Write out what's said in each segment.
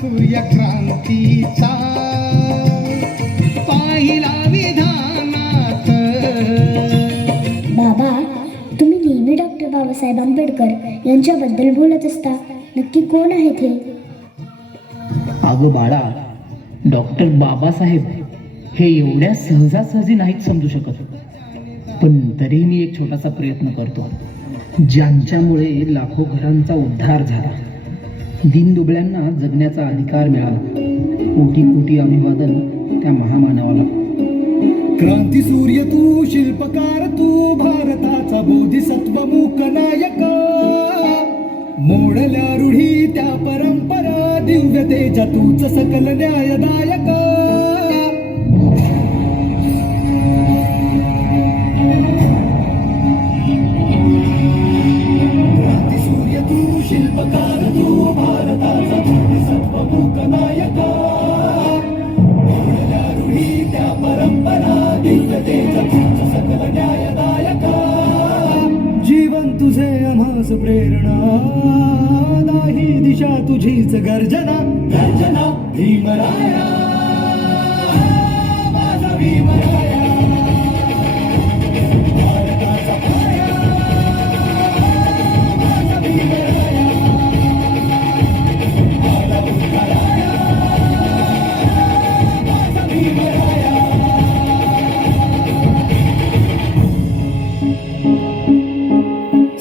सूर्यक्रांतीचा पाहिला विधानात. बाबा, तुम्ही नेहमी डॉक्टर बाबासाहेब आंबेडकर यांच्याबद्दल बोलत असता. नक्की कोण आहेत हे? अगं बाळा, डॉक्टर बाबासाहेब हे एवढ्या सहजासहजी नाहीत समजू शकत, पण तरीही मी एक छोटासा प्रयत्न करतो. ज्यांच्यामुळे लाखो घरांचा उद्धार झाला, दीनदुबळ्यांना जगण्याचा अधिकार मिळाला, कोटी कोटी अभिवादन त्या महामानवाला. क्रांती सूर्य तू, शिल्पकार तू, भारताचा बोधिसत्व मूक नायक. मोडल्या रूढी त्या परंपरा, दिव्य तेजा तूच सकल न्यायदायक. क्रांती सूर्य तू, शिल्पकार तू, भारताचा बोधिसत्व मूक नायक. मोडल्या रूढी त्या परंपरा, दिव्य तेजा तूच सकल न्यायदायक. जीवन तुझे आम्हास प्रेरणा, दाही दिशा तुझीच गर्जना. गर्जना भीमराया, माझा भीमराया. भारताचा पाया, माझा भीमराया. आला बुद्धाराया, माझा भीमराया.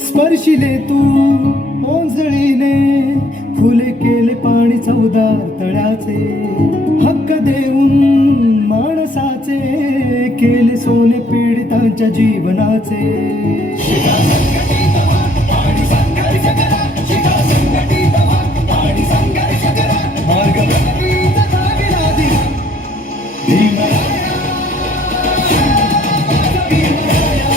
स्पर्शिले तू ओंजळीने, फुले केले पाणी चौदार तळ्याचे. हक्क देऊन माणसाचे, केले सोने पीडितांच्या जीवनाचे. शिका संघटित व्हा, पाणी संघर्ष करा. शिका संघटित व्हा, पाणी संघर्ष करा. मार्ग प्रगतीचा विरोधी भीमराया, माझा भीमराया.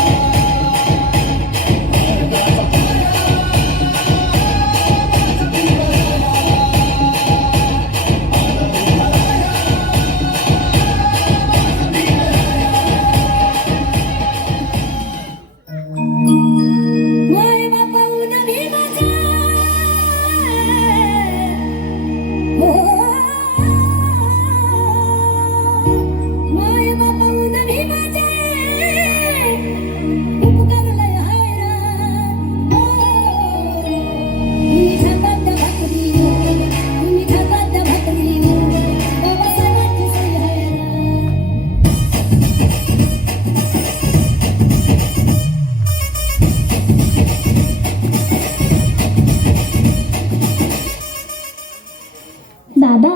बाबा,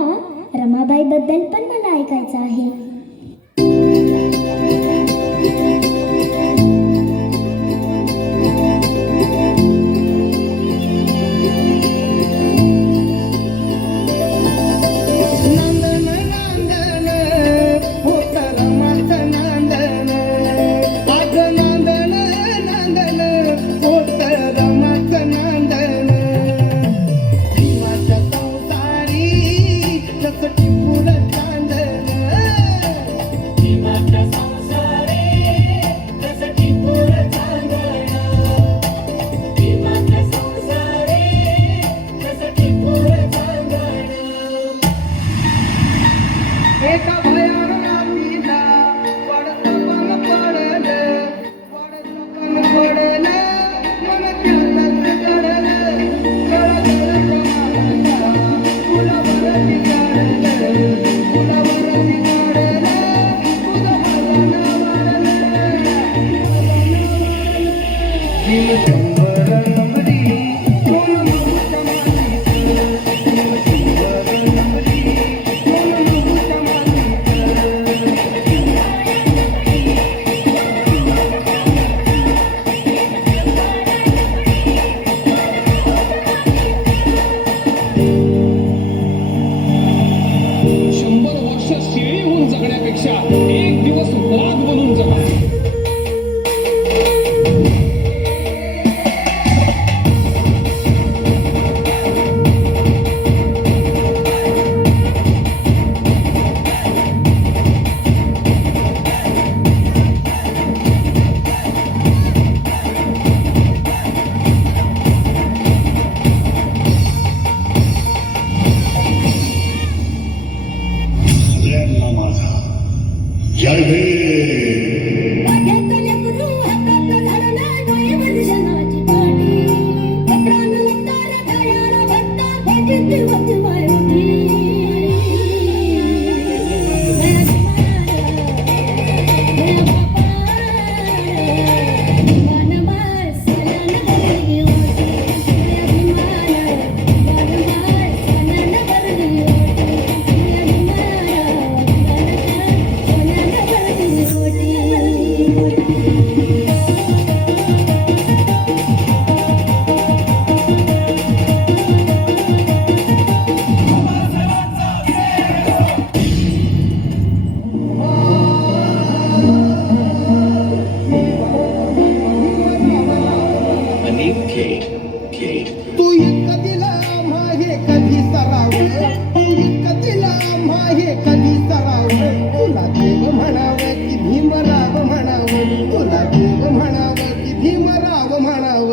रमाबाई बद्दल पण मला ऐकायचं आहे. नांदन नांदन होत रमाचं नांदन. आज नांदन नांदन होत रमाचं नांदन. भीमाच्या संसारी जसं टिपून चांदन. भीमाच्या संसारी जसं टिपून चांदन. भीमाच्या संसारी जसं टिपून चांदन. एका भयाना तिला पडतं पण पडलं, पडतं पण पडलं, मन त्यातच गडलं. गडगड प्रमाणाचा फुलावरती गाडलं, फुलावरती गाडलं, तुझं मरण वाढलं. भीमशंभर नमरी, कोण नभूच्या मातीचं. भीमशंभर नमरी, कोण नभूच्या मातीचं. तू कधीला माहे कधी सराव तू कधीला माहे कधी सराव तुला देव म्हणाव की भीमराव म्हणाव तुला देव म्हणाव की भीमराव म्हणाव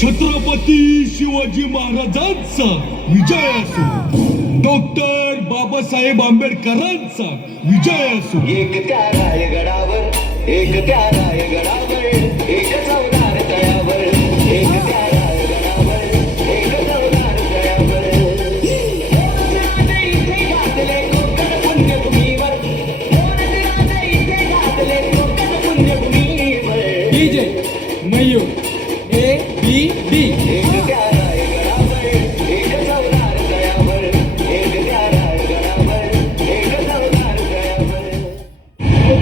छत्रपती शिवाजी महाराजांचा विजय असो, डॉक्टर बाबासाहेब आंबेडकरांचा विजय असो. एक त्या रायगडावर एक त्या रायगडावर एक चौदार तळ्यावर एक त्या रायगडावर एक चौदार तळ्यावर इथे घातले कोकण पुण्यभूमीवर इथे घातले कोकण पुण्यभूमीवर DJ Mayur A B D एक त्या रायगडावर एक चौदार तळ्यावर एक त्या रायगडावर एक चौदार तळ्यावर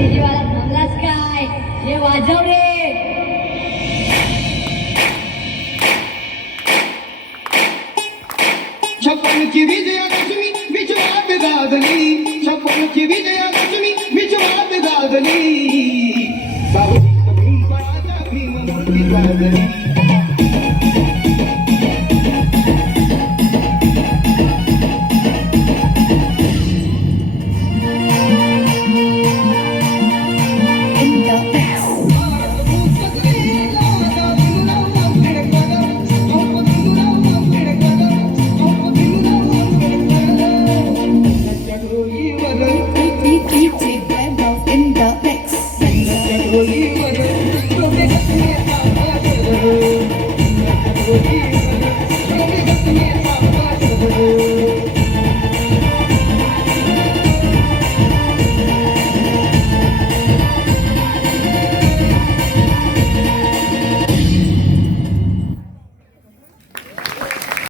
जीवाला थांबलास काय हे वाजव रे छप्पनची विजयादशमी विश्वात गाजली छप्पनची विजयादशमी विश्वात गाजली सावधी भीमपळाचा भीममूर्ती गाजली